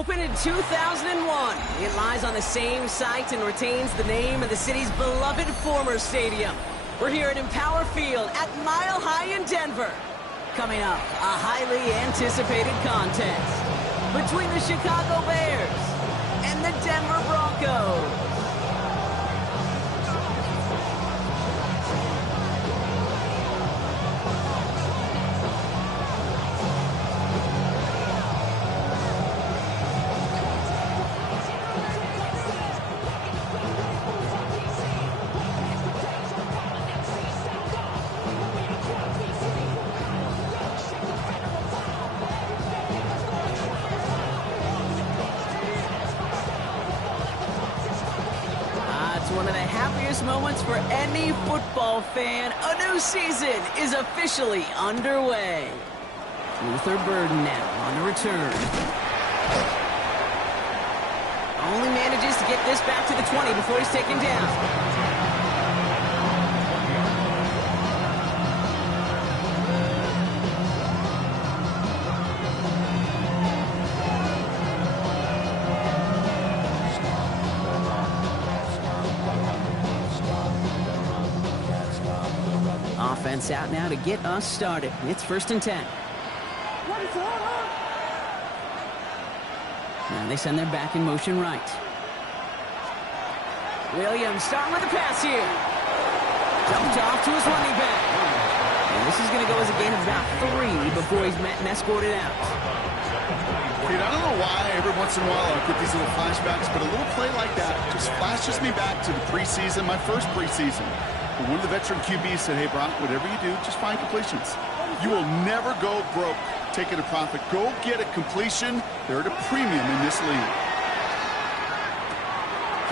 Opened in 2001, it lies on the same site and retains the name of the city's beloved former stadium. We're here at Empower Field at Mile High in Denver. Coming up, a highly anticipated contest between the Chicago Bears and the Denver Broncos. One of the happiest moments for any football fan. A new season is officially underway. Luther Burden now on the return. Only manages to get this back to the 20 before he's taken down. Offense out now to get us started. It's 1st and 10. Now they send their back in motion right. Williams starting with the pass here. Jumped off to his running back. And this is going to go as a gain of about 3 before he's met and escorted out. Dude, I don't know why every once in a while I get these little flashbacks, but a little play like that just flashes me back to the preseason, my first preseason. One of the veteran QBs said, hey, Brock, whatever you do, just find completions. You will never go broke taking a profit. Go get a completion. They're at a premium in this league.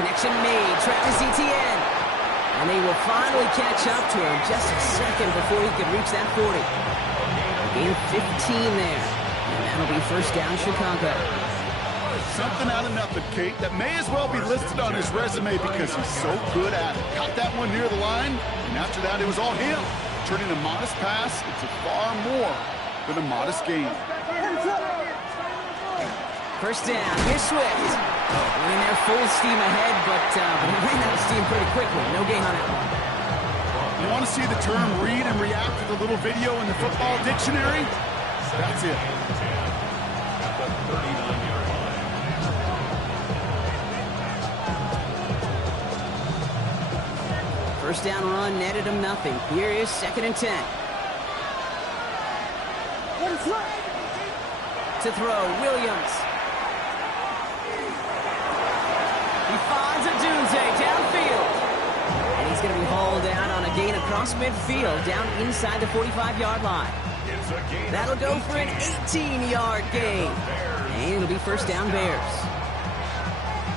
Connection made. Travis Etienne. And they will finally catch up to him just a second before he could reach that 40. Gain 15 there. And that'll be 1st down Chicago. Something out of nothing, Kate, that may as well be listed on his resume because he's so good at it. Caught that one near the line, and after that, it was all him. Turning a modest pass into far more than a modest gain. 1st down, here's Swift. Running there full steam ahead, but he ran out of steam pretty quickly. No gain on it. You want to see the term read and react to the little video in the football dictionary? That's it. 1st down run netted him nothing. Here is 2nd and 10. To throw, Williams. He finds Odunze downfield. And he's going to be hauled down on a gain across midfield, down inside the 45-yard line. That'll go for an 18-yard gain. And it'll be 1st down Bears.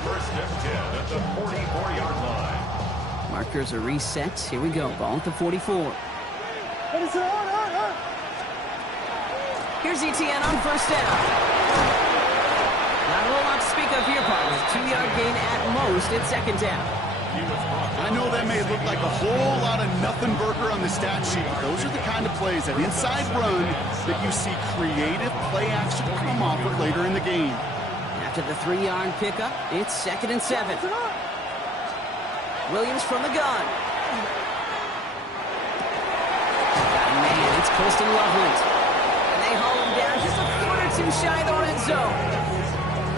1st and 10 at the 44-yard line. Markers are reset. Here we go. Ball at the 44. Here's Etienne on 1st down. Not a whole lot to speak of here, partners. 2-yard gain at most at 2nd down. I know that may look like a whole lot of nothing burger on the stat sheet, but those are the kind of plays, that inside run, that you see creative play action come off of later in the game. After the 3-yard pickup, it's 2nd and 7. Williams from the gun. Man, it's Colston Loveland. And they haul him down just a foot or 2 shy of the red zone.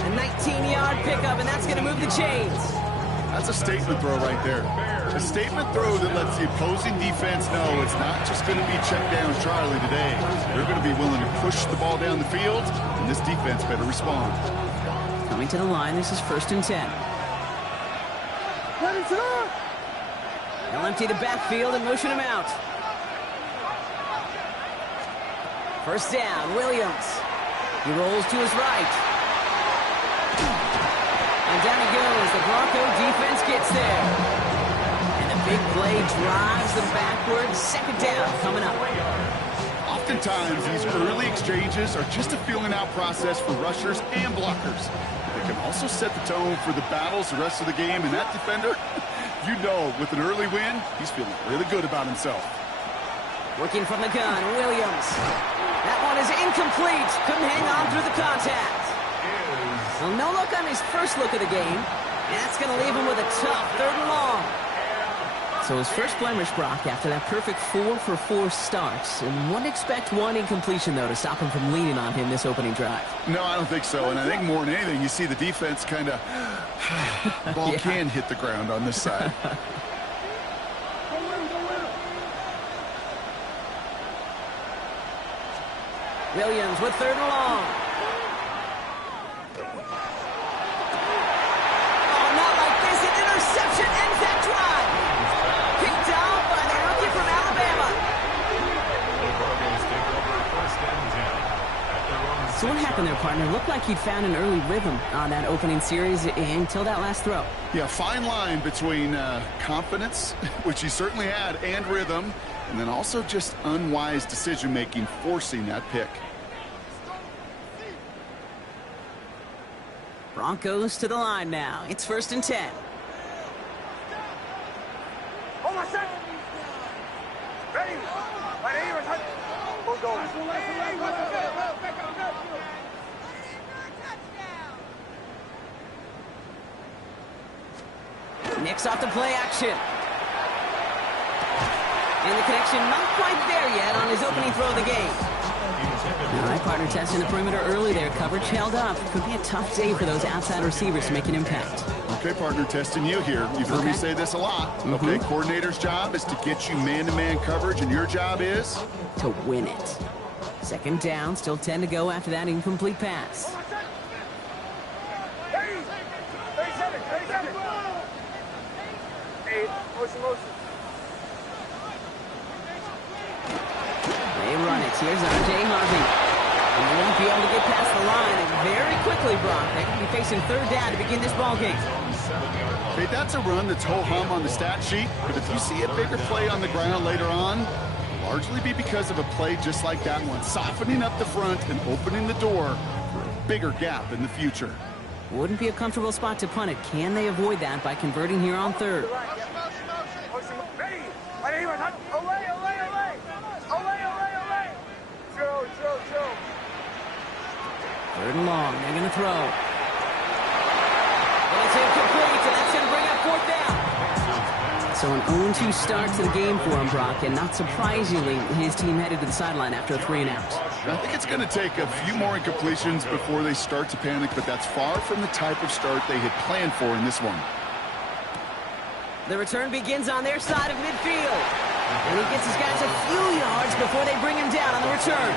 A 19-yard pickup, and that's going to move the chains. That's a statement throw right there. A statement throw that lets the opposing defense know it's not just going to be check down Charlie today. They're going to be willing to push the ball down the field, and this defense better respond. Coming to the line, this is 1st and 10. They'll empty the backfield and motion him out. 1st down, Williams. He rolls to his right. And down he goes. The Bronco defense gets there. And the big play drives them backwards. 2nd down coming up. Oftentimes, these early exchanges are just a feeling-out process for rushers and blockers. They can also set the tone for the battles the rest of the game, and that defender, you know, with an early win, he's feeling really good about himself. Working from the gun, Williams. That one is incomplete. Couldn't hang on through the contact. Well, no look on his first look of the game. That's going to leave him with a tough 3rd and long. So his first blemish, Brock, after that perfect 4-for-4 starts. And wouldn't expect one incompletion, though, to stop him from leaning on him this opening drive. No, I don't think so. And I think more than anything, you see the defense kind of... ball can hit the ground on this side. Williams with 3rd and long. Oh, not like this. An interception ends that drive. Picked up by the rookie from Alabama. So what happened there, partner? Looked like he'd found an early rhythm on that opening series until that last throw. Yeah, fine line between confidence, which he certainly had, and rhythm, and then also just unwise decision-making, forcing that pick. Broncos to the line now. It's 1st and 10. Knicks off the play action. And the connection not quite there yet on his opening throw of the game. All right, partner, testing the perimeter early there. Coverage held up. Could be a tough day for those outside receivers to make an impact. Okay, partner, testing you here. You've heard me say this a lot. Okay, coordinator's job is to get you man-to-man coverage, and your job is? To win it. 2nd down, still 10 to go after that incomplete pass. They run it. Here's R.J. Harvey. And they won't be able to get past the line. And very quickly, Brock, they could be facing 3rd down to begin this ball game. Okay, that's a run that's ho-hum on the stat sheet. But if you see a bigger play on the ground later on, it'll largely be because of a play just like that one, softening up the front and opening the door for a bigger gap in the future. Wouldn't be a comfortable spot to punt it. Can they avoid that by converting here on 3rd? Third and long. They're going to throw. And it's incomplete, and that's going to bring up 4th down. So an 0-2 start to the game for him, Brock, and not surprisingly, his team headed to the sideline after a 3-and-out. I think it's going to take a few more incompletions before they start to panic, but that's far from the type of start they had planned for in this one. The return begins on their side of midfield. And he gets his guys a few yards before they bring him down on the return.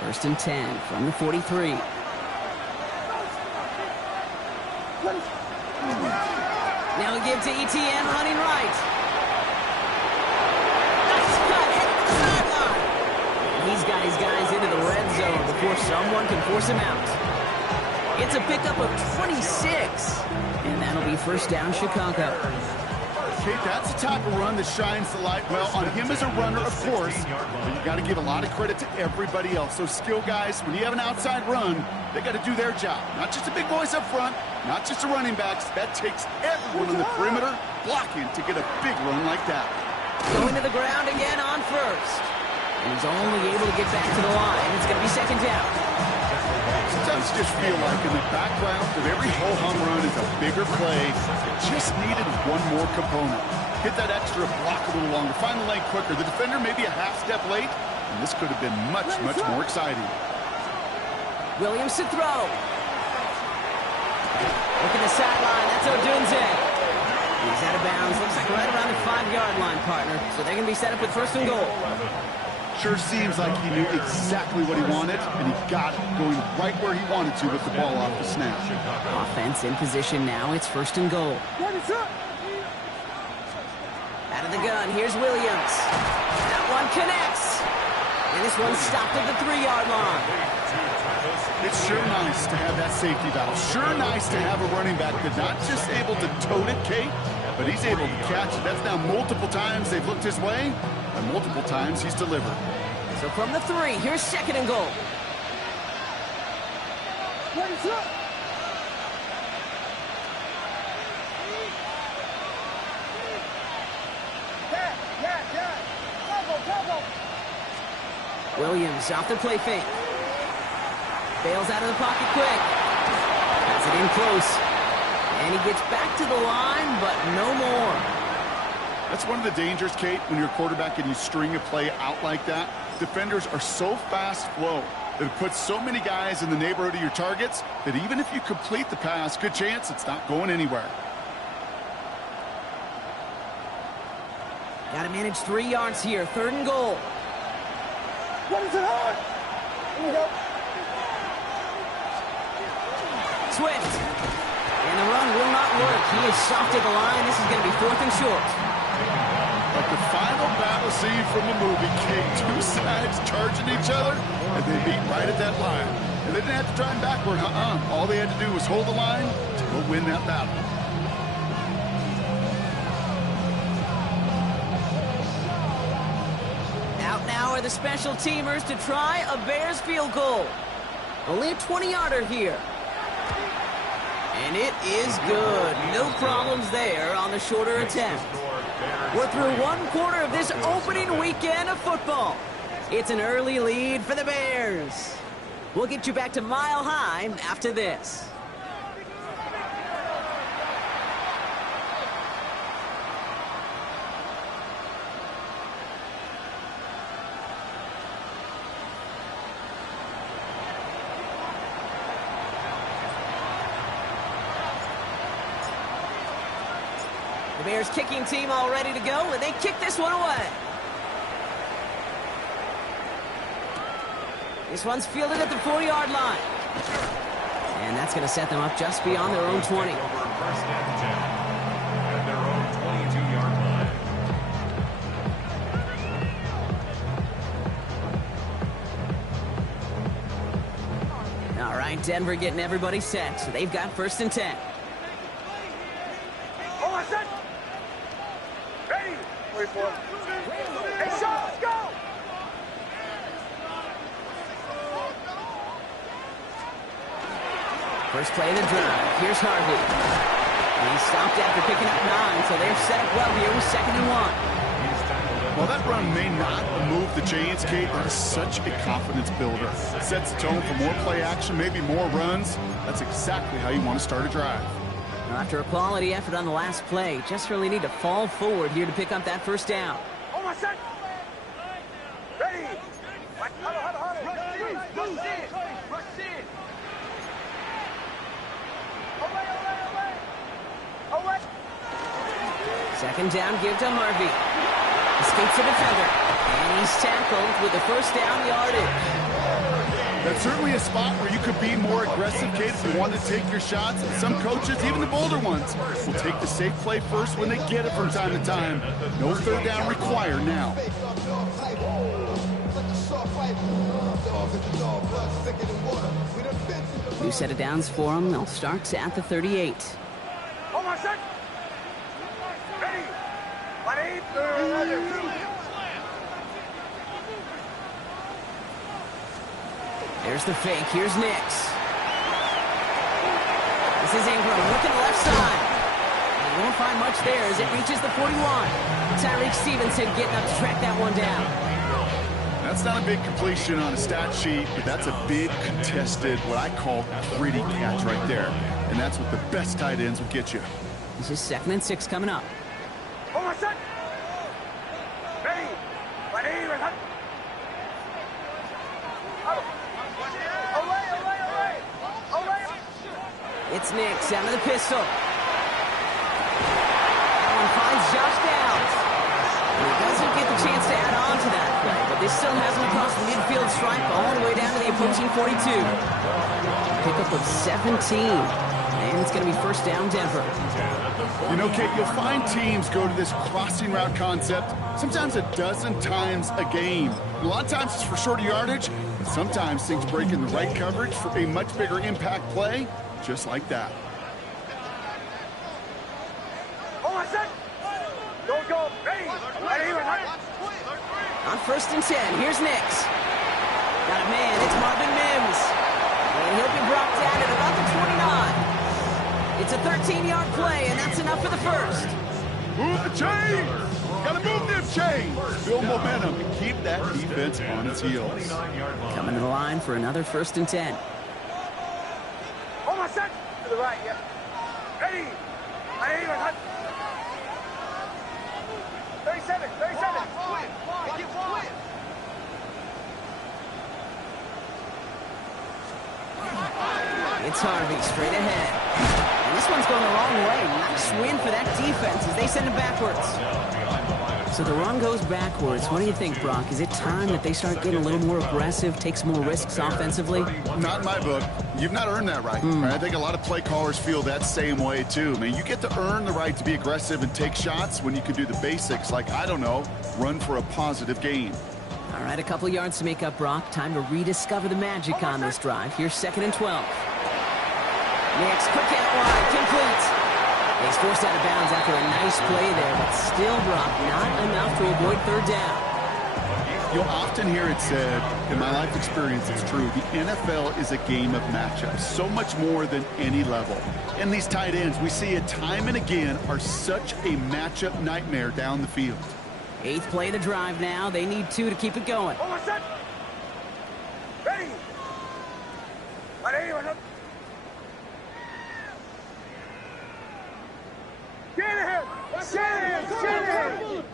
First and 10 from the 43. Now we give to ETN running right. Nice cut at the sideline. He's got his guys into the red zone before someone can force him out. It's a pickup of 26. And that'll be 1st down, Chicago. Okay, that's the type of run that shines the light well on him as a runner, of course. But you got to give a lot of credit to everybody else. Those skill guys, when you have an outside run, they got to do their job. Not just the big boys up front, not just the running backs. That takes everyone on the perimeter blocking to get a big run like that. Going to the ground again on 1st. And he's only able to get back to the line. It's going to be 2nd down. Sometimes just feel like in the background of every ho-hum run is a bigger play. It just needed one more component. Hit that extra block a little longer. Find the lane quicker. The defender may be a half step late, and this could have been much, much more exciting. Williams to throw. Look at the sideline. That's Odunze. He's out of bounds. Looks like right around the 5-yard line, partner. So they're going to be set up with 1st and goal. Sure seems like he knew exactly what he wanted, and he got it, going right where he wanted to with the ball off the snap. Offense in position now. It's 1st and goal. Out of the gun, here's Williams. That one connects. And this one's stopped at the 3-yard line. It's sure nice to have that safety valve. Sure nice to have a running back that's not just able to tote it, Kate, but he's able to catch it. That's now multiple times they've looked his way, and multiple times he's delivered. So from the 3, here's 2nd and goal. Williams off the play fake. Bails out of the pocket quick. Has it in close. And he gets back to the line, but no more. That's one of the dangers, Kate, when you're a quarterback and you string a play out like that. Defenders are so fast flow that it puts so many guys in the neighborhood of your targets that even if you complete the pass, good chance it's not going anywhere. Got to manage 3 yards here. 3rd and goal. What is it on? Here we go. Swift. And the run will not work. He is soft at the line. This is going to be 4th and short. Like the final battle scene from a movie, Kate. 2 sides charging each other, and they meet right at that line. And they didn't have to drive backward. All they had to do was hold the line to go win that battle. Out now are the special teamers to try a Bears field goal. Only a 20-yarder here. And it is good. No problems there on the shorter attempt. We're through 1 quarter of this opening weekend of football. It's an early lead for the Bears. We'll get you back to Mile High after this. The Bears kicking team all ready to go, and they kick this one away. This one's fielded at the 40-yard line. And that's going to set them up just beyond their own 20. First and 10 at their own 22-yard line. All right, Denver getting everybody set. So they've got 1st and 10. Hold on, set. Ready. 44. Hey, Sean, let's go. First play of the drive. Here's Harvey. And he stopped after picking up 9, so they're set up well here with 2nd and 1. While that run may not move the chains, Kate, that is such a confidence builder. It sets the tone for more play action, maybe more runs. That's exactly how you want to start a drive. Now, after a quality effort on the last play, just really need to fall forward here to pick up that 1st down. Hold on, set. Ready. Huddle. Rush in. Rush in. Away. 2nd down, give to Harvey. Escapes the defender. And he's tackled with the 1st down yardage. That's certainly a spot where you could be more aggressive, Kate, if you wanted to take your shots. And some coaches, even the bolder ones, will take the safe play first when they get it from time to time. No 3rd down required now. New set of downs for them. They'll start at the 38. Hold on, set. Ready. There's the fake. Here's Nix. This is Ingram looking left side. And he won't find much there as it reaches the 41. Tyreek Stevenson getting up to track that one down. That's not a big completion on a stat sheet, but that's a big contested, what I call gritty catch right there. And that's what the best tight ends will get you. This is 2nd and 6 coming up. Hold on, set. Ready. It's Nix out of the pistol. And finds Josh Downs. And he doesn't get the chance to add on to that play, but this still has him across the midfield stripe all the way down to the opposing 42. Pickup of 17. And it's going to be 1st down, Denver. You know, Kate, you'll find teams go to this crossing route concept sometimes a dozen times a game. A lot of times it's for shorter yardage, but sometimes things break in the right coverage for a much bigger impact play, just like that. Hold on, set. Don't go. Ready. On 1st and 10, here's Nix. Got a man, it's Marvin Mims. And he'll be brought down at about the 29. It's a 13-yard play, and that's enough for the 1st. the chains! Gotta move them chains! Build momentum and keep that defense on its heels. Coming to the line for another 1st and 10. Hold my set. To the right, yeah. Ready. Ready, we're hot. 37, 37. It's Harvey straight ahead. And this one's going the wrong way. Nice win for that defense as they send it backwards. So the run goes backwards. What do you think, Brock? Is it time that they start getting a little more aggressive, take some more risks offensively? Not in my book. You've not earned that right. I think a lot of play callers feel that same way, too. I mean, you get to earn the right to be aggressive and take shots when you can do the basics, like, I don't know, run for a positive gain. All right, a couple yards to make up, Brock. Time to rediscover the magic on this drive. Here's 2nd and 12. Next, quick out wide, complete. He's forced out of bounds after a nice play there, but still, Brock, not enough to avoid 3rd down. You'll often hear it said, in my life experience, it's true, the NFL is a game of matchups, so much more than any level. And these tight ends, we see it time and again, are such a matchup nightmare down the field. 8th play of the drive now. They need 2 to keep it going. Hold my set. Ready. Ready, we're hot. Shanahan! Shanahan! Shanahan!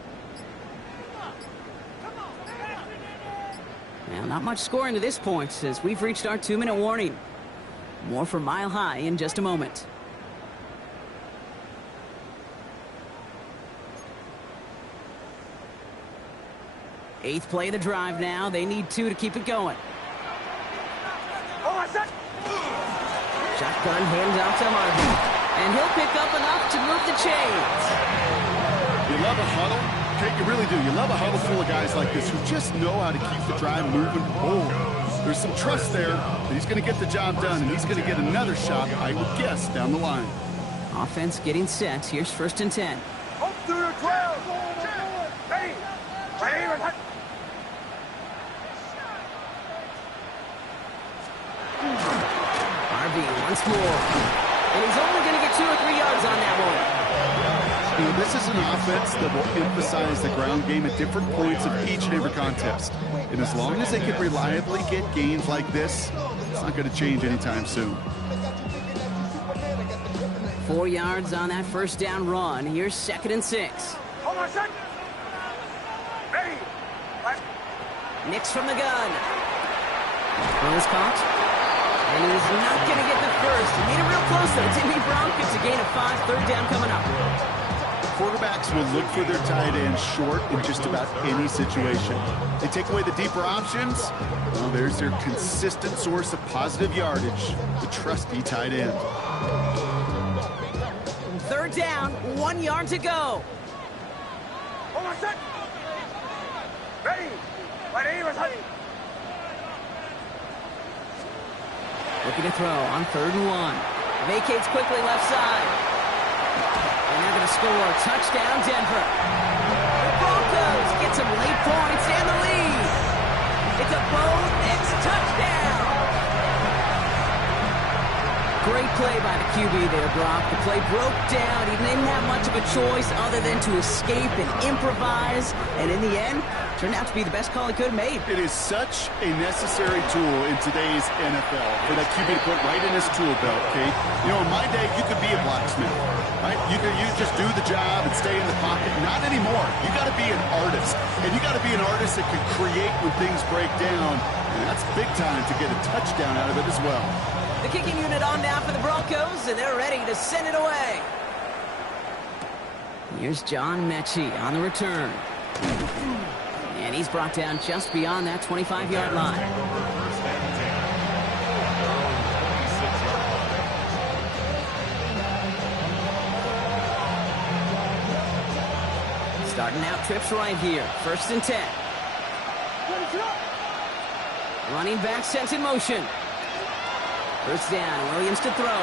Now, not much scoring to this point as we've reached our 2-minute warning. More for Mile High in just a moment. Eighth play of the drive now. They need 2 to keep it going. Hold my set. Shotgun hand off to Harvey. And he'll pick up enough to move the chains. You love a huddle? Okay, you really do. You love a huddle full of guys like this who just know how to keep the drive moving forward. There's some trust there that he's going to get the job done, and he's going to get another shot, I would guess, down the line. Offense getting set. Here's 1st and 10. Up to the 12. Ready. Ready, we're hot. Harvey once more. And he's only going to get 2 or 3 yards on that one. You know, this is an offense that will emphasize the ground game at different points of each and every contest. And as long as they can reliably get gains like this, it's not going to change anytime soon. 4 yards on that 1st down run. Here's 2nd and 6. Hold my set. Ready. Nix from the gun. Throw is caught. And he's not going to get the first. He made it real close, though. Timmy Brown gets a gain of 5. 3rd down coming up. Quarterbacks will look for their tight end short in just about any situation. They take away the deeper options. Well, there's their consistent source of positive yardage, the trusty tight end. 3rd down, 1 yard to go. Hold my set. Ready. Ready, we're hot. Looking to throw on 3rd and 1. Vacates quickly left side. And they're going to score. Touchdown, Denver. The Broncos get some late points and the lead. It's a Bo Nix touchdown. Great play by the QB there, Brock. The play broke down. He didn't have much of a choice other than to escape and improvise. And in the end, turned out to be the best call he could have made. It is such a necessary tool in today's NFL for that QB to put right in his tool belt, Kate. You know, in my day, you could be a blacksmith, right? You just do the job and stay in the pocket. Not anymore. You got to be an artist. And you got to be an artist that can create when things break down. And that's big time to get a touchdown out of it as well. The kicking unit on now for the Broncos, and they're ready to send it away. Here's John Mechie on the return. And he's brought down just beyond that 25-yard line. Starting out trips right here. 1st and 10. Running back sent in motion. 1st down, Williams to throw.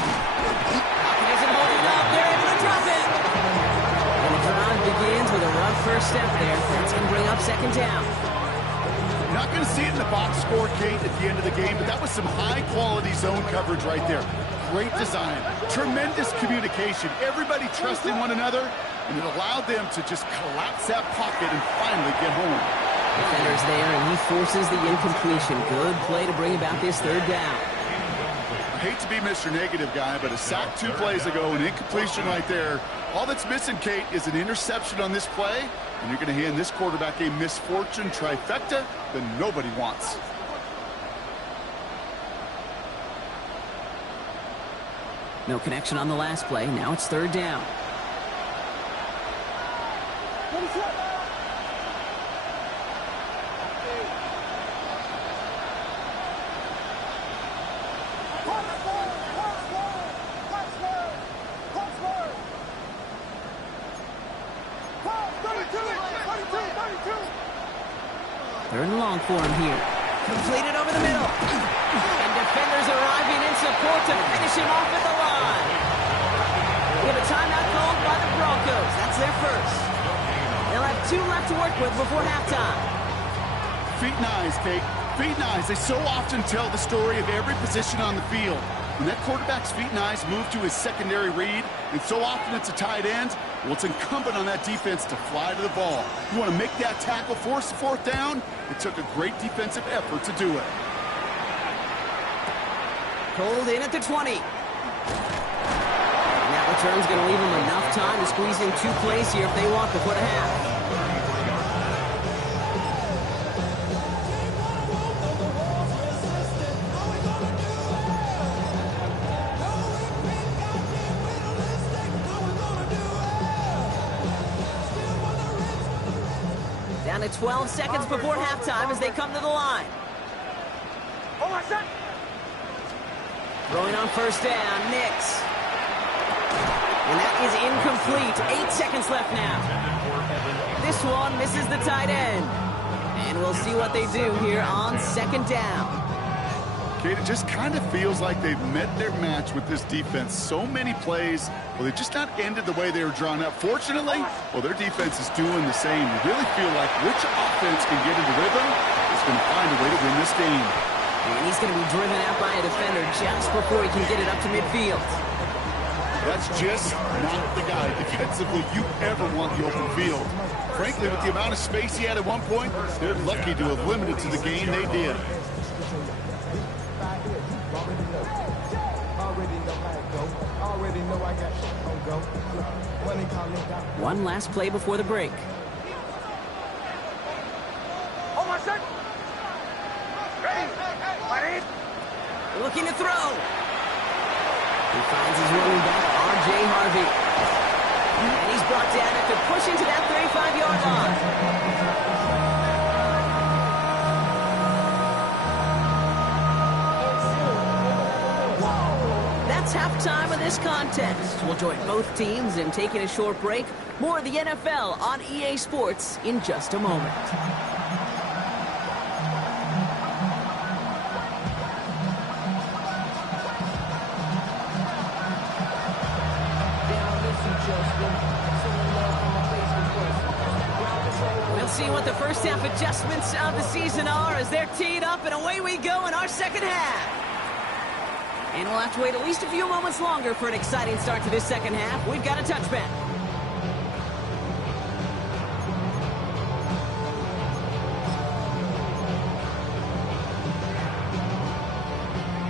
Falcons isn't holding up. They're able to drop it. And the drive begins with a rough 1st step there. That's going to bring up 2nd down. Not going to see it in the box score, Kate, at the end of the game, but that was some high-quality zone coverage right there. Great design, tremendous communication, everybody trusting one another, and it allowed them to just collapse that pocket and finally get home. Defender's there, and he forces the incompletion. Good play to bring about this third down. I hate to be Mr. Negative guy, but a sack 2 plays ago, an incompletion right there. All that's missing, Kate, is an interception on this play, and you're going to hand this quarterback a misfortune trifecta that nobody wants. No connection on the last play. Now it's third down. Third and long for him here. Completed over the middle. And defenders arriving in support to finish him off at the line. We have a timeout called by the Broncos. That's their first. They'll have 2 left to work with before halftime. Feet and eyes, Kate. Feet and eyes. They so often tell the story of every position on the field. When that quarterback's feet and eyes move to his secondary read, and so often it's a tight end, well, it's incumbent on that defense to fly to the ball. You want to make that tackle, force the fourth down? It took a great defensive effort to do it. Pulled in at the 20. And that return's going to leave them enough time to squeeze in 2 plays here if they want before the half. Down to 12 seconds before halftime as they come to the line. Throwing on first down, Nix. And that is incomplete. 8 seconds left now. This one misses the tight end. And we'll see what they do here on second down. Kate, it just kind of feels like they've met their match with this defense. So many plays, well, they've just not ended the way they were drawn up. Fortunately, well, their defense is doing the same. You really feel like which offense can get into rhythm is going to find a way to win this game. And he's going to be driven out by a defender just before he can get it up to midfield. That's just not the guy defensively you ever want the open field. Frankly, with the amount of space he had at one point, they're lucky to have limited to the game they did. One last play before the break. Looking to throw. He finds his running back, R.J. Harvey. And he's brought down after pushing to that 35-yard line. That's halftime of this contest. We'll join both teams in taking a short break. More of the NFL on EA Sports in just a moment. We'll see what the first half adjustments of the season are as they're teed up, and away we go in our second half. And we'll have to wait at least a few moments longer for an exciting start to this second half. We've got a touchback.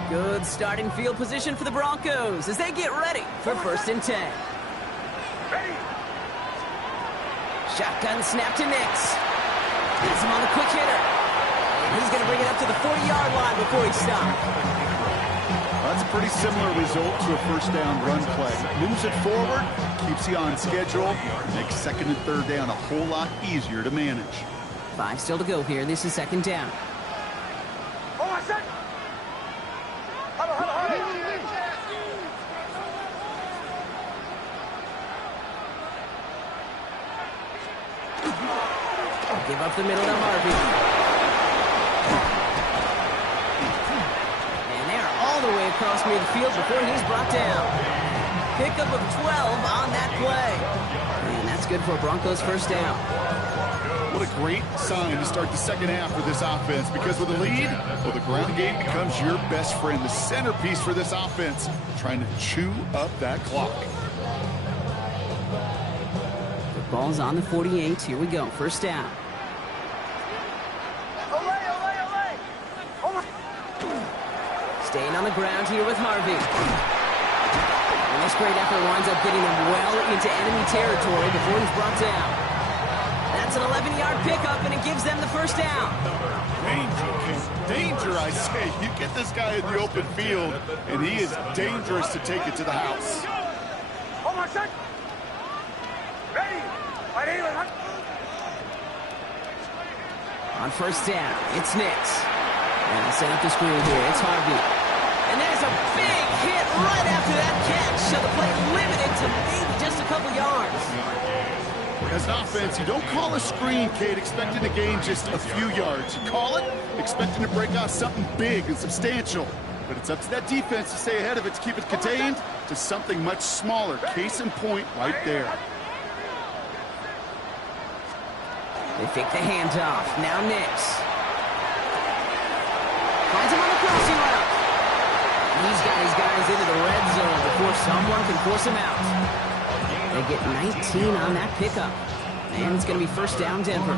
Good starting field position for the Broncos as they get ready for first and 10. Shotgun snap to Nix. Gets him on the quick hitter. And he's going to bring it up to the 40-yard line before he stops. That's a pretty similar result to a first down run play. Moves it forward, keeps you on schedule, makes second and third down a whole lot easier to manage. 5 still to go here. This is second down. Give up the middle to Harvey. And they're all the way across midfield before he's brought down. Pickup of 12 on that play. And that's good for Broncos first down. What a great sign to start the second half for this offense, because with a lead, well, the ground game becomes your best friend, the centerpiece for this offense, trying to chew up that clock. Ball's on the 48. Here we go. First down. Staying on the ground here with Harvey. And this great effort winds up getting them well into enemy territory before he's brought down. That's an 11-yard pickup, and it gives them the first down. Danger, I say. You get this guy in the open field, and he is dangerous to take it to the house. On first down, it's Nix. And I'll set up the screen here. It's Harvey. And there's a big hit right after that catch. So the play limited to maybe just a couple yards. As an offense, you don't call a screen, Kate, expecting to gain just a few yards. You call it expecting to break off something big and substantial. But it's up to that defense to stay ahead of it, to keep it contained to something much smaller. Case in point right there. They fake the handoff. Now Nix. Finds him on the crossing route. He's got his guys into the red zone before someone can force him out. They get 19 on that pickup. And it's going to be first down, Denver.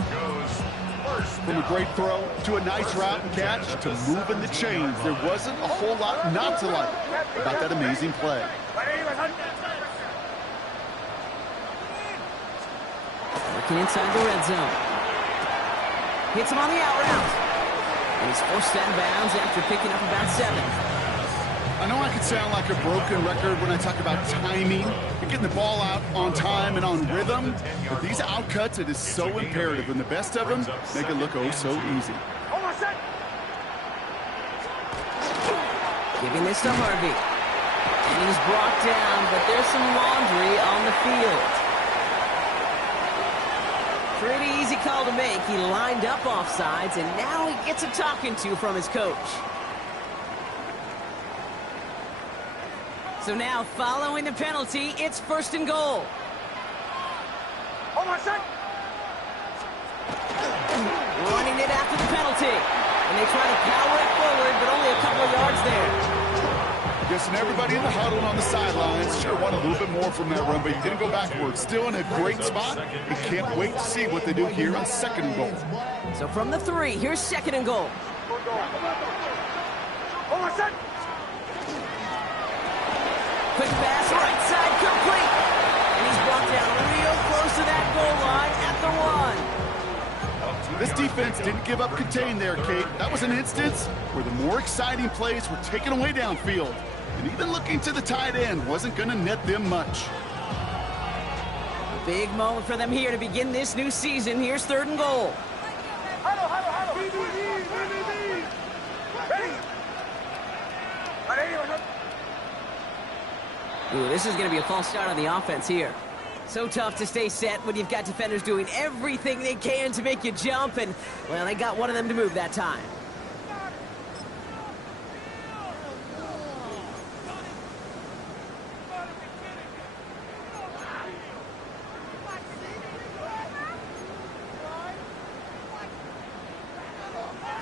From a great throw to a nice route and catch to moving the chains. There wasn't a whole lot not to like about that amazing play. Working inside the red zone. Hits him on the out route. And he's forced out of bounds after picking up about 7. I know I could sound like a broken record when I talk about timing and getting the ball out on time and on rhythm, but these outcuts, it is so imperative, and the best of them make it look oh so easy. Giving this to Harvey. And he's brought down, but there's some laundry on the field. Pretty easy call to make. He lined up offsides, and now he gets a talking to from his coach. So now, following the penalty, it's first and goal. Running it after the penalty. And they try to power it forward, but only a couple of yards there. Guessing everybody in the huddle and on the sidelines should have wanted a little bit more from that run, but he didn't go backwards. Still in a great spot. He can't wait to see what they do here on second and goal. So from the 3, here's second and goal. Quick pass, right side, complete. And he's brought down real close to that goal line at the 1. This defense didn't give up contain there, Kate. That was an instance where the more exciting plays were taken away downfield. And even looking to the tight end wasn't going to net them much. Big moment for them here to begin this new season. Here's third and goal. Ooh, this is going to be a false start on the offense here. So tough to stay set when you've got defenders doing everything they can to make you jump, and, well, they got one of them to move that time.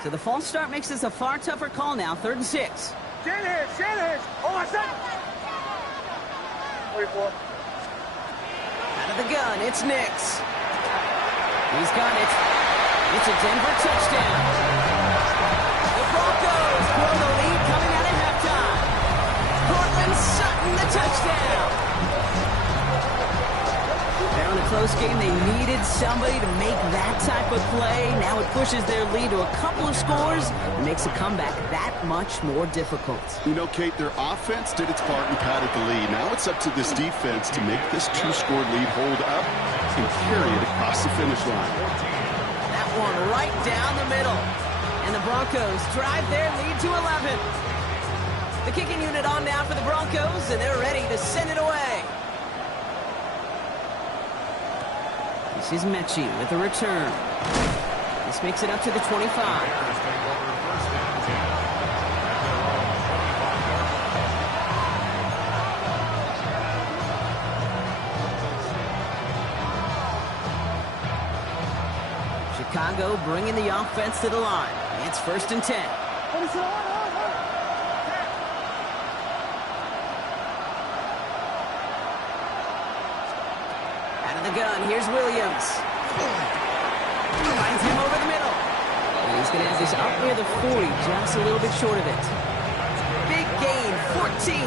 So the false start makes this a far tougher call now, 3rd and 6. Out of the gun, it's Nix. He's got it. It's a Denver touchdown. The Broncos grow the lead coming out at halftime. Cortland Sutton, the touchdown. Now in a close game, they needed somebody to make that type of play. Now it pushes their lead to a couple of scores and makes a comeback that much more difficult. You know, Kate, their offense did its part and padded the lead. Now it's up to this defense to make this 2-score lead hold up and carry it across the finish line. That one right down the middle. And the Broncos drive their lead to 11. The kicking unit on now for the Broncos, and they're ready to send it away. This is Mechie with the return. This makes it up to the 25. Chicago bringing the offense to the line. It's 1st and 10. Out of the the gun. Here's Williams. Finds him over the middle. And he's going to have this up near the 40, just a little bit short of it. Big gain,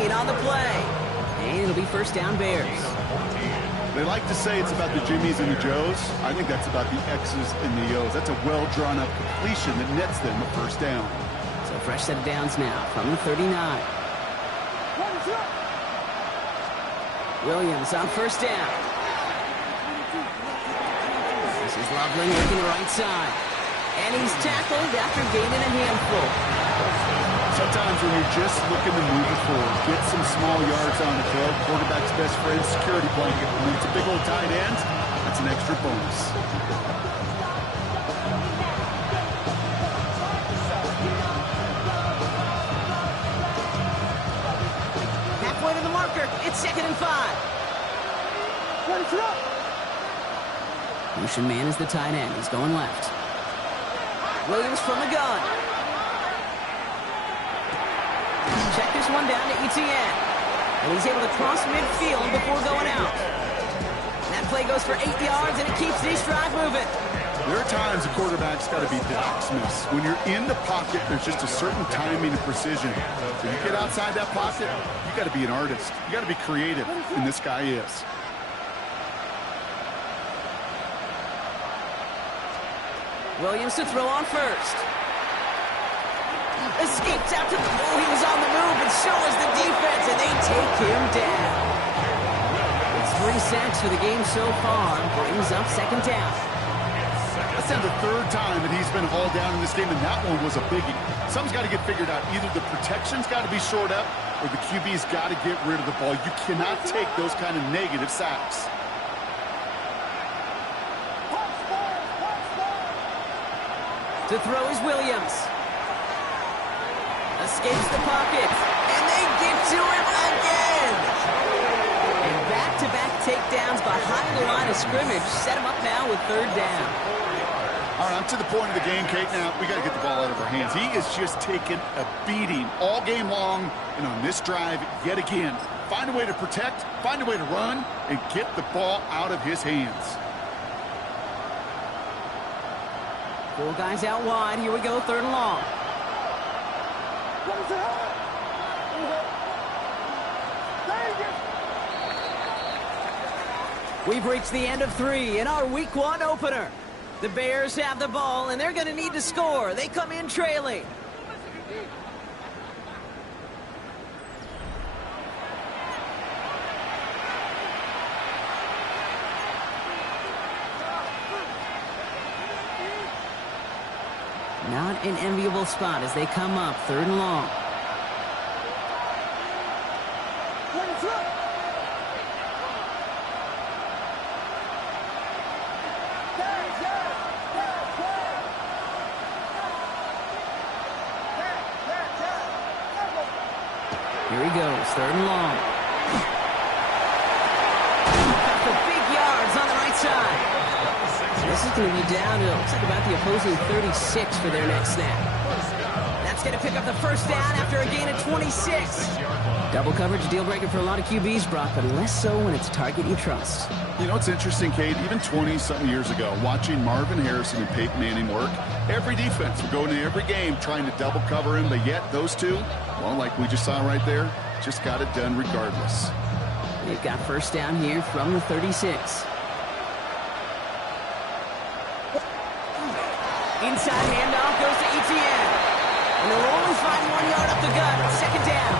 14 on the play. And it'll be first down Bears. They like to say it's about the Jimmies and the Joes. I think that's about the X's and the O's. That's a well-drawn-up completion that nets them a first down. So fresh set of downs now from the 39. Williams on first down. This is Loveland working the right side. And he's tackled after gaining a handful. Sometimes when you're just looking to move it forward, get some small yards on the throw, quarterback's best friend, security blanket. When it's a big old tight end, that's an extra bonus. Halfway to the marker. It's 2nd and 5. Motion man is the tight end. He's going left. Williams from the gun. Check this one down to Etienne. And he's able to cross midfield before going out. That play goes for 8 yards, and it keeps this drive moving. There are times a quarterback's got to be Doc Smith. When you're in the pocket, there's just a certain timing and precision. When you get outside that pocket, you got to be an artist. You got to be creative, and this guy is. Williams to throw on first. Escapes out to the ball. He was on the move, and so was the defense, and they take him down. It's 3 sacks for the game so far. Brings up 2nd down. That's now the 3rd time that he's been hauled down in this game, and that one was a biggie. Something's got to get figured out. Either the protection's got to be shored up, or the QB's got to get rid of the ball. You cannot take those kind of negative sacks. To throw is Williams. Escapes the pocket, and they get to him again. And back-to-back takedowns behind the line of scrimmage set him up now with 3rd down. All right, I'm to the point of the game, Kate. Now, we got to get the ball out of our hands. He is just taking a beating all game long, and on this drive, yet again, find a way to protect, find a way to run, and get the ball out of his hands. 4 guys out wide. Here we go, 3rd and long. We've reached the end of 3 in our Week 1 opener. The Bears have the ball, and they're going to need to score. They come in trailing. Not an enviable spot as they come up 3rd and long. Here he goes, 3rd and long. Got the big yards on the right side. This is going to be down to, looks like about the opposing 36 for their next snap. That's going to pick up the first down after a gain of 26. Double coverage, deal breaker for a lot of QBs, Brock, but less so when it's a target you trust. You know, it's interesting, Kate, even 20-something years ago, watching Marvin Harrison and Peyton Manning work, every defense would go into every game trying to double cover him, but yet those two, well, like we just saw right there, just got it done regardless. They've got first down here from the 36. Inside handoff goes to Etienne. And they'll only find 1 yard up the gut. 2nd down.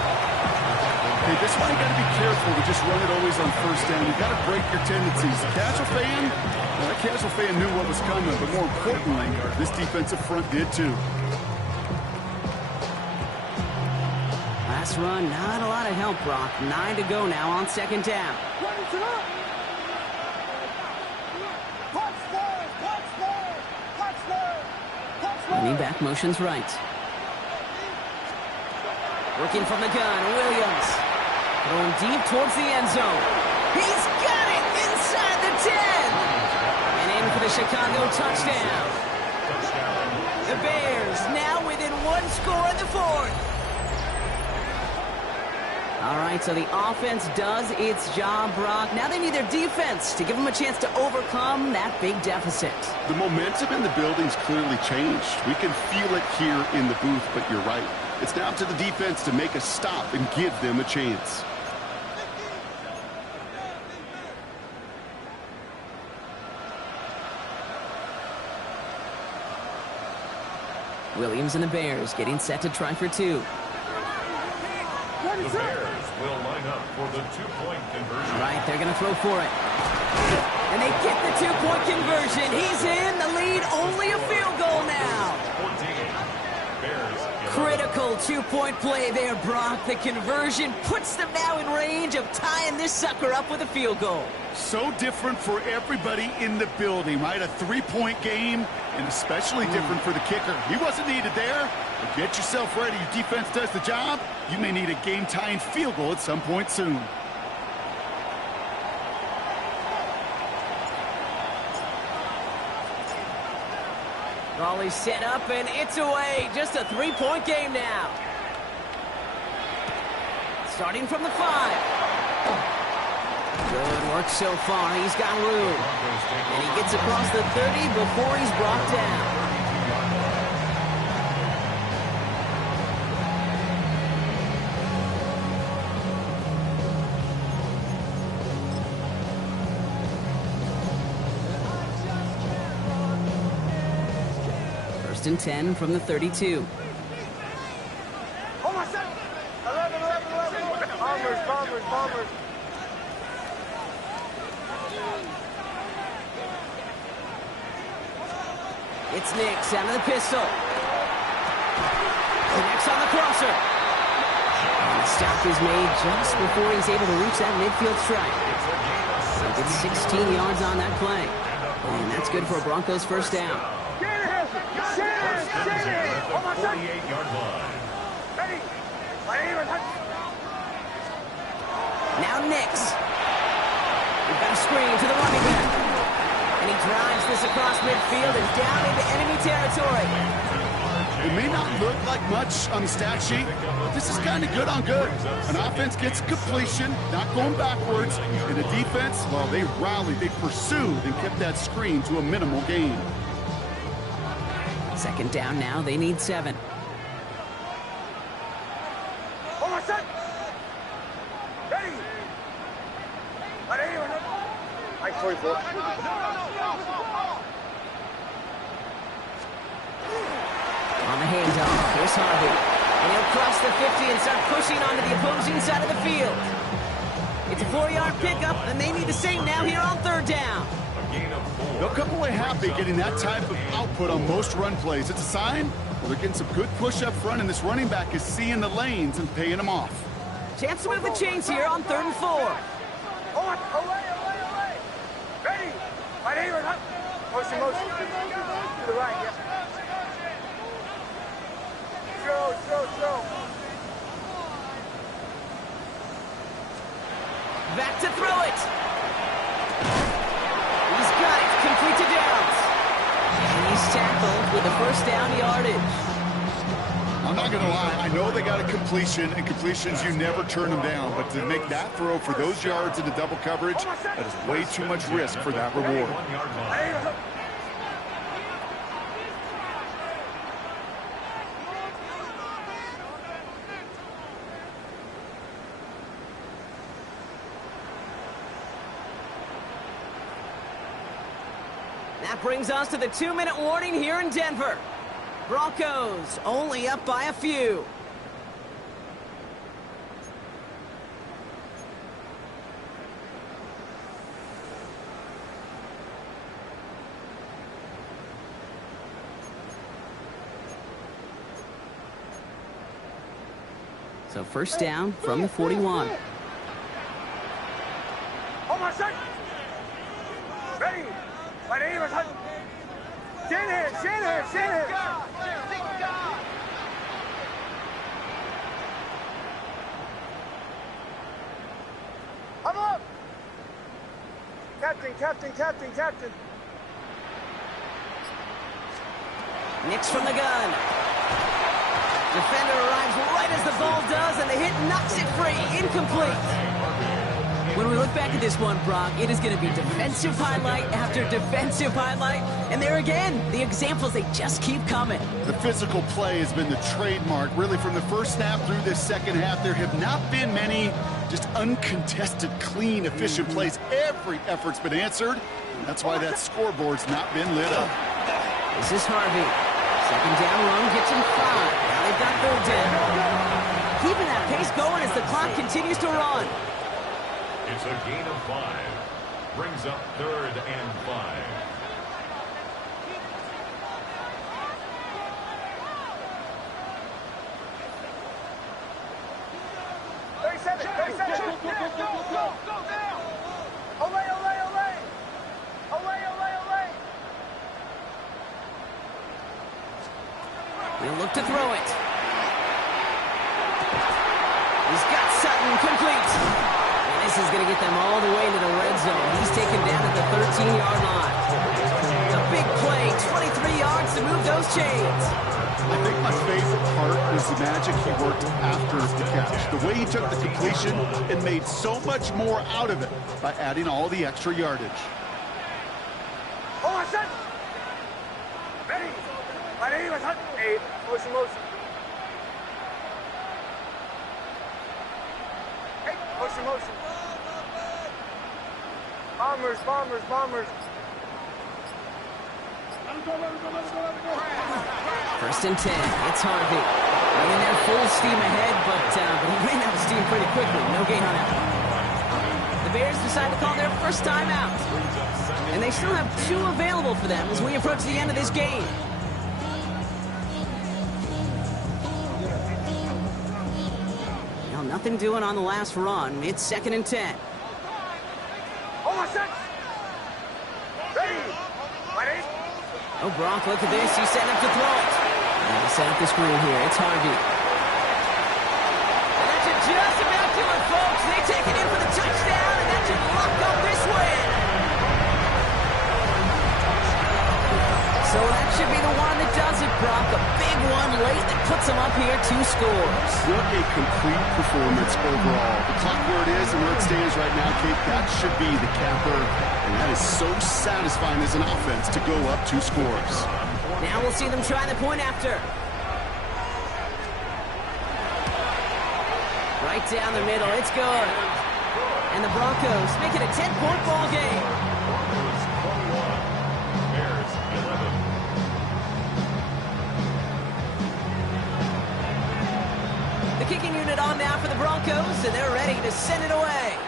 Hey, this one you got to be careful to just run it always on first down. You've got to break your tendencies. The casual fan, well, that casual fan knew what was coming, but more importantly, this defensive front did too. Last run, not a lot of help, Brock. 9 to go now on 2nd down. Running back motions right. Working from the gun, Williams. Going deep towards the end zone. He's got it inside the 10. And in for the Chicago touchdown. The Bears now within 1 score in the 4th. All right, so the offense does its job, Brock. Now they need their defense to give them a chance to overcome that big deficit. The momentum in the building's clearly changed. We can feel it here in the booth, but you're right. It's now up to the defense to make a stop and give them a chance. Williams and the Bears getting set to try for two. The Bears will line up for the two-point conversion. Right, they're going to throw for it. And they get the two-point conversion. He's in. The lead, only a field goal now. 14. Bears. Critical two-point play there, Brock. The conversion puts them now in range of tying this sucker up with a field goal. So different for everybody in the building, right? A three-point game, and especially different for the kicker. He wasn't needed there. But get yourself ready. Your defense does the job. You may need a game-tying field goal at some point soon. Raleigh set up, and it's away. Just a three-point game now. Starting from the 5. Good work so far. He's got room. And he gets across the 30 before he's brought down. First and 10 from the 32. Hold on, set. 11. Bombers. It's Nix out of the pistol. Connects on the crosser. And the stop is made just before he's able to reach that midfield strike. He gets 16 yards on that play. And that's good for a Broncos first down. Hold on, set. 48-yard line. Ready. Now Nix. We've got a screen to the running back. And he drives this across midfield and down into enemy territory. It may not look like much on the stat sheet, but this is kind of good on good. An offense gets completion, not going backwards, and the defense, well, they rallied, they pursued, and kept that screen to a minimal gain. Second down now, they need 7. Hold on, set. Ready. Mike 44. On the handoff, here's Harvey. And he'll cross the 50 and start pushing onto the opposing side of the field. It's a 4-yard pickup, and they need the same now here on third down. A gain of 4. They'll come away happy getting that type of output on most run plays. It's a sign, well, they're getting some good push up front, and this running back is seeing the lanes and paying them off. Chance to move the chains here on 3rd and 4. Hold on, away. Ready. Right here, motion. To the right, yeah. Throw. Back to throw it. He's got it. Complete to Downs. And he's tackled with a first down yardage. I'm not going to lie. I know they got a completion, and completions, you never turn them down. But to make that throw for those yards into double coverage, that is way too much risk for that reward. 1-yard line. That brings us to the 2-minute warning here in Denver. Broncos only up by a few. So first down from the 41. Hold on, set. Ready. Right here, Shanahan. I'm up. Captain. Nix from the gun. Defender arrives right as the ball does, and the hit knocks it free. Incomplete. When we look back at this one, Brock, it is going to be defensive highlight after defensive highlight. And there again, the examples, they just keep coming. The physical play has been the trademark. Really, from the first snap through this second half, there have not been many just uncontested, clean, efficient plays. Every effort's been answered. And that's why that scoreboard's not been lit up. This is Harvey. Second down run gets him 5. Now they've got third down. Keeping that pace going as the clock continues to run. It's a gain of 5. Brings up 3rd and 5. Go down! Olay, olay, olay! Olay, olay, olay! He'll look to throw it. He's got Sutton complete. And this is going to get them all the way to the red zone. He's taken down at the 13-yard line. A big play, 23 yards to move those chains. I think my favorite part was the magic he worked after the catch. The way he took the completion and made so much more out of it by adding all the extra yardage. Oh, Sutton! Ready! My name is Sutton. Hey, motion, motion. Hey, motion, motion. Bombers, bombers, bombers. First and 10. It's Harvey. Running there full steam ahead, but he ran out of steam pretty quickly. No gain on that one. The Bears decide to call their first timeout. And they still have 2 available for them as we approach the end of this game. Now, nothing doing on the last run. It's 2nd and 10. Oh, Sutton! Ready! My name. Oh, Brock, look at this. He's setting up to throw it. And he set up the screen here. It's Harvey. And that should just about do it, folks. They take it in for the touchdown, and that should lock up this win. So that should be the one that does it, Brock. A big one late that puts them up here 2 scores. What a complete performance overall. The clock where it is and where it stands right now, Kate, that should be the capper. And that is so satisfying as an offense to go up 2 scores. Now we'll see them try the point after. Right down the middle. It's good. And the Broncos make it a 10-point ball game. Bears 11. The kicking unit on now for the Broncos, and they're ready to send it away.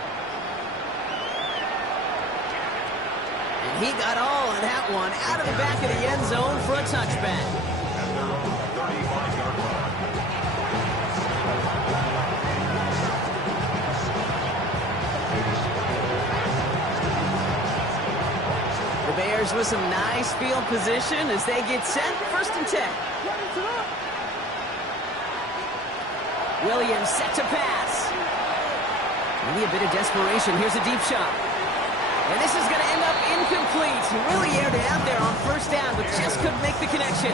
And he got all of that one out of the back of the end zone for a touchback. At their own 35-yard line. The Bears with some nice field position as they get set. 1st and 10. Williams set to pass. Maybe a bit of desperation. Here's a deep shot. And this is going to end up incomplete. He really aired it out there on 1st down, but just couldn't make the connection.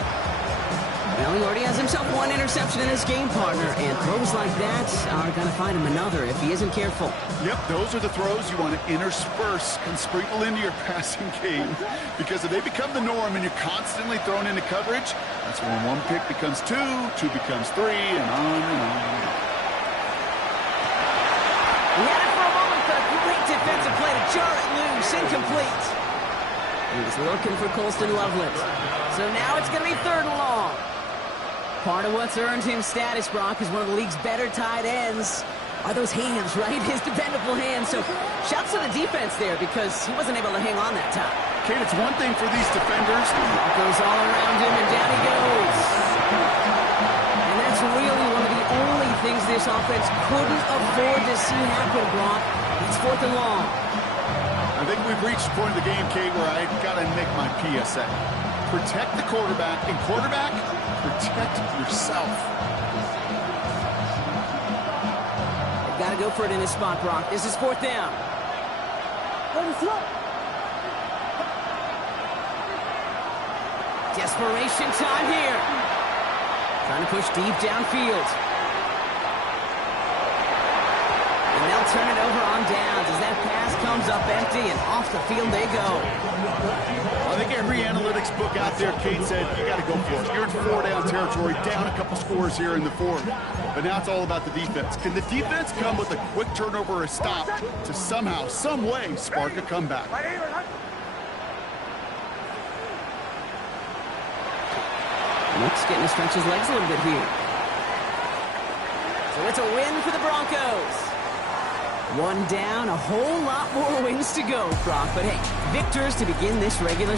Well, he already has himself 1 interception in his game, partner, and throws like that are going to find him another if he isn't careful. Yep, those are the throws you want to intersperse and sprinkle into your passing game. Because if they become the norm and you're constantly thrown into coverage, that's when 1 pick becomes 2, 2 becomes 3, and on and on. He had it for a moment, but a great defensive play to jar it loose. Incomplete. He was looking for Colston Loveland. So now it's going to be 3rd and long. Part of what's earned him status, Brock, is one of the league's better tight ends. Are those hands, right? His dependable hands. So shouts to the defense there because he wasn't able to hang on that time. Kate, it's one thing for these defenders. Broncos all around him, and down he goes. And that's really one of the only things this offense couldn't afford to see happen, Brock. It's 4th and long. I think we've reached the point of the game, Kate, where I got to make my PSA. Protect the quarterback, and quarterback, protect yourself. They've got to go for it in this spot, Brock. This is 4th down. Desperation time here. Trying to push deep downfield. And they'll turn it over on downs as that pass comes up empty, and off the field they go. I think every analytics book out there, Kate said, you got to go for it. You're in 4-down territory, down a couple scores here in the fourth. But now it's all about the defense. Can the defense come with a quick turnover or a stop to somehow, some way, spark a comeback? Looks getting to stretch his legs a little bit here. So it's a win for the Broncos. One down, a whole lot more wins to go, Brock. But hey, victors to begin this regular